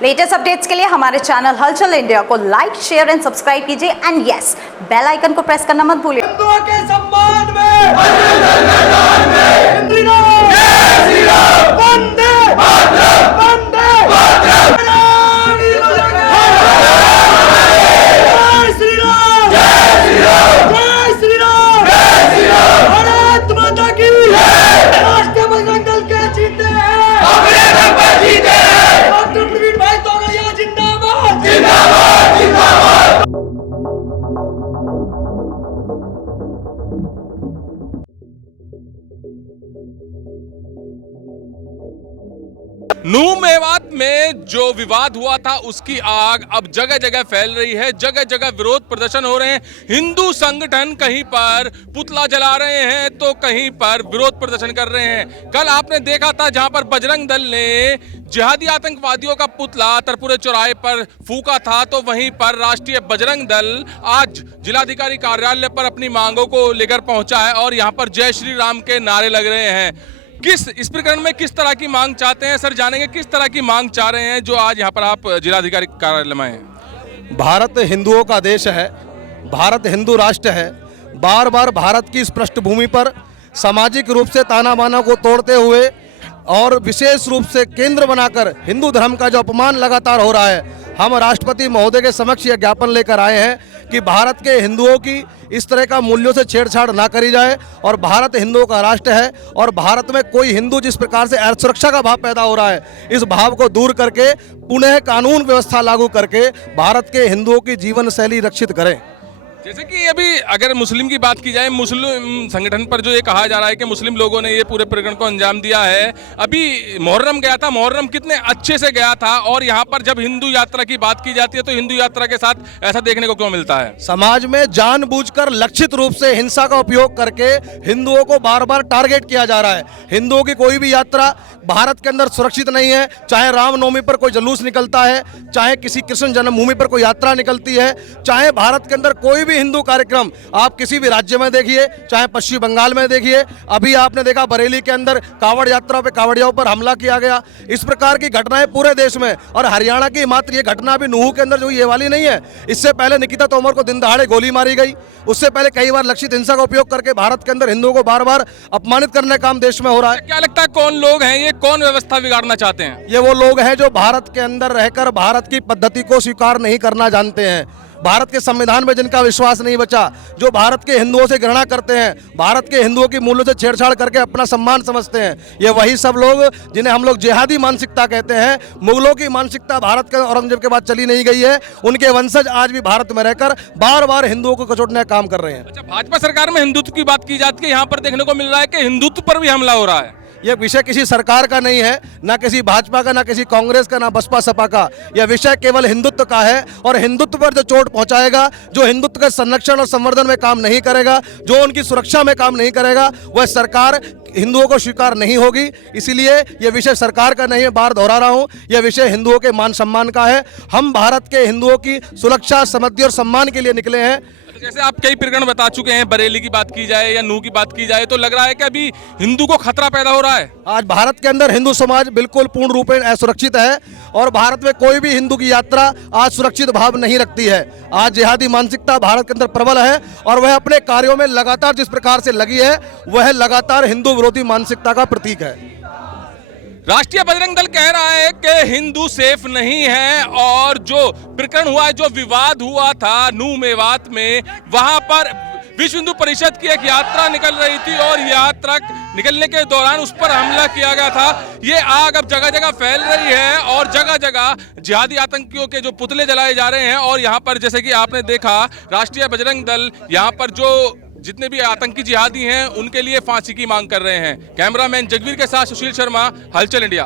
Latest updates के लिए हमारे चैनल हलचल इंडिया को लाइक, शेयर एंड सब्सक्राइब कीजिए एंड यस, बेल आइकन को प्रेस करना मत भूलिए। हिंदुओं के सम्मान में वंदे मातरम, वंदे मातरम। जय श्री राम, जय श्री राम, जय श्री राम, जय श्री राम। भारत माता की राष्ट्रीय बजरंग दल के जीते हैं, अपने दम पर जीते हैं। डॉक्टर प्रवीण भाई तोगड़िया जिंदाबाद, जिंदाबाद, जिंदाबाद। नूह मेवात में जो विवाद हुआ था उसकी आग अब जगह जगह फैल रही है। जगह जगह विरोध प्रदर्शन हो रहे हैं। हिंदू संगठन कहीं पर पुतला जला रहे हैं तो कहीं पर विरोध प्रदर्शन कर रहे हैं। कल आपने देखा था जहां पर बजरंग दल ने जिहादी आतंकवादियों का पुतला तरपुरे चौराहे पर फूका था, तो वहीं पर राष्ट्रीय बजरंग दल आज जिलाधिकारी कार्यालय पर अपनी मांगों को लेकर पहुंचा है और यहाँ पर जय श्री राम के नारे लग रहे हैं। इस प्रकरण में किस तरह की मांग चाहते हैं सर, जानेंगे किस तरह की मांग चाह रहे हैं जो आज यहाँ पर आप जिलाधिकारी कार्यालय में हैं। भारत हिंदुओं का देश है, भारत हिंदू राष्ट्र है। बार बार भारत की इस पृष्ठभूमि पर सामाजिक रूप से ताना बाना को तोड़ते हुए और विशेष रूप से केंद्र बनाकर हिंदू धर्म का जो अपमान लगातार हो रहा है, हम राष्ट्रपति महोदय के समक्ष यह ज्ञापन लेकर आए हैं कि भारत के हिंदुओं की इस तरह का मूल्यों से छेड़छाड़ ना करी जाए और भारत हिंदुओं का राष्ट्र है और भारत में कोई हिंदू जिस प्रकार से असुरक्षा का भाव पैदा हो रहा है, इस भाव को दूर करके पुनः कानून व्यवस्था लागू करके भारत के हिंदुओं की जीवन शैली रक्षित करें। जैसे कि अभी अगर मुस्लिम की बात की जाए, मुस्लिम संगठन पर जो ये कहा जा रहा है कि मुस्लिम लोगों ने ये पूरे प्रकरण को अंजाम दिया है। अभी मुहर्रम गया था, मुहर्रम कितने अच्छे से गया था और यहाँ पर जब हिंदू यात्रा की बात की जाती है तो हिंदू यात्रा के साथ ऐसा देखने को क्यों मिलता है? समाज में जानबूझकर लक्षित रूप से हिंसा का उपयोग करके हिंदुओं को बार बार टारगेट किया जा रहा है। हिंदुओं की कोई भी यात्रा भारत के अंदर सुरक्षित नहीं है। चाहे रामनवमी पर कोई जुलूस निकलता है, चाहे किसी कृष्ण जन्मभूमि पर कोई यात्रा निकलती है, चाहे भारत के अंदर कोई भी हिंदू कार्यक्रम आप किसी भी राज्य में देखिए, चाहे पश्चिम बंगाल में देखिए, अभी आपने देखा बरेली के अंदर कांवड़ यात्रा पे कांवड़ियों पर हमला किया गया। इस प्रकार की घटनाएं पूरे देश में, और हरियाणा की मात्र ये घटना अभी नूह के अंदर जो ये वाली नहीं है। इससे पहले निकिता तोमर को दिन दहाड़े गोली मारी गई। उससे पहले कई बार लक्षित हिंसा का उपयोग करके भारत के अंदर हिंदुओं को बार बार अपमानित करने का काम देश में हो रहा है। क्या लगता है कौन लोग हैं ये, कौन व्यवस्था बिगाड़ना चाहते हैं? ये वो लोग हैं जो भारत के अंदर रहकर भारत की पद्धति को स्वीकार नहीं करना जानते हैं, भारत के संविधान में जिनका विश्वास नहीं बचा, जो भारत के हिंदुओं से घृणा करते हैं, भारत के हिंदुओं की मूल्यों से छेड़छाड़ करके अपना सम्मान समझते हैं। ये वही सब लोग जिन्हें हम लोग जिहादी मानसिकता कहते हैं। मुगलों की मानसिकता भारत के औरंगजेब के बाद चली नहीं गई है। उनके वंशज आज भी भारत में रहकर बार बार हिंदुओं को कचोटने का काम कर रहे हैं। अच्छा, भाजपा सरकार में हिंदुत्व की बात की जाती है, यहाँ पर देखने को मिल रहा है कि हिंदुत्व पर भी हमला हो रहा है। यह विषय किसी सरकार का नहीं है, ना किसी भाजपा का, ना किसी कांग्रेस का, ना बसपा सपा का। यह विषय केवल हिंदुत्व का है और हिंदुत्व पर जो चोट पहुंचाएगा, जो हिंदुत्व के संरक्षण और संवर्धन में काम नहीं करेगा, जो उनकी सुरक्षा में काम नहीं करेगा, वह सरकार हिंदुओं को स्वीकार नहीं होगी। इसीलिए यह विषय सरकार का नहीं है, बार दोहरा रहा हूं, यह विषय हिंदुओं के मान सम्मान का है। हम भारत के हिंदुओं की सुरक्षा, समृद्धि और सम्मान के लिए निकले हैं। जैसे आप कई प्रकरण बता चुके हैं, बरेली की बात की जाए या नूह की बात की जाए, तो लग रहा है कि अभी हिंदू को खतरा पैदा हो रहा है। आज भारत के अंदर हिंदू समाज बिल्कुल पूर्ण रूप में असुरक्षित है और भारत में कोई भी हिंदू की यात्रा आज सुरक्षित भाव नहीं रखती है। आज जिहादी मानसिकता भारत के अंदर प्रबल है और वह अपने कार्यों में लगातार जिस प्रकार से लगी है, वह लगातार हिंदू विरोधी मानसिकता का प्रतीक है। राष्ट्रीय बजरंग दल कह रहा है कि हिंदू सेफ नहीं है और जो प्रकरण हुआ है, जो विवाद हुआ था नूह मेवात में, वहां पर विश्व हिंदू परिषद की एक यात्रा निकल रही थी और यात्रा निकलने के दौरान उस पर हमला किया गया था। ये आग अब जगह जगह फैल रही है और जगह जगह जिहादी आतंकियों के जो पुतले जलाए जा रहे हैं और यहाँ पर जैसे कि आपने देखा, राष्ट्रीय बजरंग दल यहाँ पर जो जितने भी आतंकी जिहादी हैं उनके लिए फांसी की मांग कर रहे हैं। कैमरामैन जगवीर के साथ सुशील शर्मा, हलचल इंडिया।